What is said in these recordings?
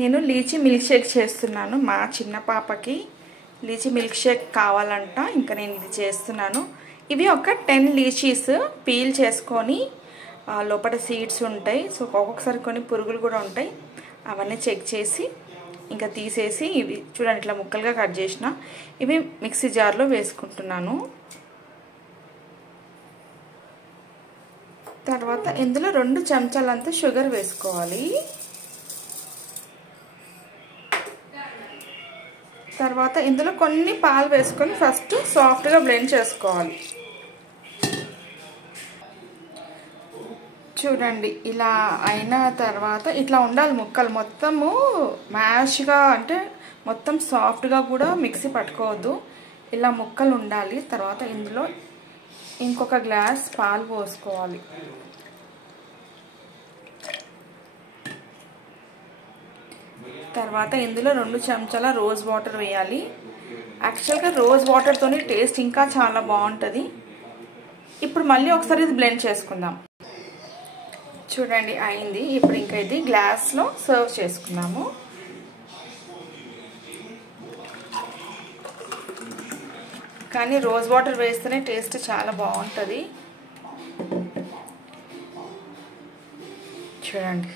నేను lychee milk shake చేస్తున్నాను. మా చిన్న పాపకి లీచీ మిల్క్ షేక్ కావాలంట. ఇంకా నేను ఇది చేస్తున్నాను. ఇవి ఒక 10 లీచీస్ పీల్ చేసుకొని లోపల సీడ్స్ ఉంటాయి. సో ఒక్కొక్కసారి కొన్ని పురుగులు కూడా ఉంటాయి. అవన్నీ చెక్ చేసి ఇంకా తీసేసి ఇవి చూడండి ఇట్లా ముక్కలుగా కట్ చేసిన ఇవి మిక్సీ జార్లో వేసుకుంటున్నాను. తర్వాత ఇందులో 2 చెంచాలంతా షుగర్ వేసుకోవాలి. తర్వాత ఇందులో కొన్ని పాలు వేసుకొని ఫస్ట్ సాఫ్ట్గా బ్లెండ్ చేసుకోవాలి. చూడండి ఇలా అయిన తర్వాత ఇట్లా ఉండాలి ముక్కలు మొత్తము మ్యాష్గా, అంటే మొత్తం సాఫ్ట్గా కూడా మిక్సీ పట్టుకోవద్దు, ఇలా ముక్కలు ఉండాలి. తర్వాత ఇందులో ఇంకొక గ్లాస్ పాలు పోసుకోవాలి. తర్వాత ఇందులో 2 చెంచాల రోజ్ వాటర్ వేయాలి. యాక్చువల్గా రోజ్ వాటర్తోని టేస్ట్ ఇంకా చాలా బాగుంటుంది. ఇప్పుడు మళ్ళీ ఒకసారి ఇది బ్లెండ్ చేసుకుందాం. చూడండి అయింది. ఇప్పుడు ఇంకా ఇది గ్లాస్లో సర్వ్ చేసుకుందాము. కానీ రోజ్ వాటర్ వేస్తేనే టేస్ట్ చాలా బాగుంటుంది. చూడండి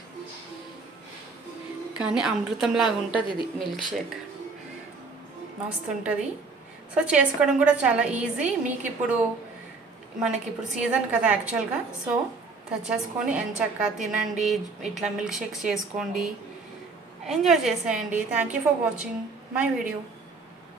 కానీ అమృతంలాగా ఉంటుంది ఇది మిల్క్ షేక్, మస్తు ఉంటుంది. సో చేసుకోవడం కూడా చాలా ఈజీ. మనకి ఇప్పుడు సీజన్ కదా యాక్చువల్గా. సో తెచ్చేసుకొని ఎంచక్కా తినండి, ఇట్లా మిల్క్ షేక్స్ చేసుకోండి, ఎంజాయ్ చేసేయండి. Thank you for watching my video.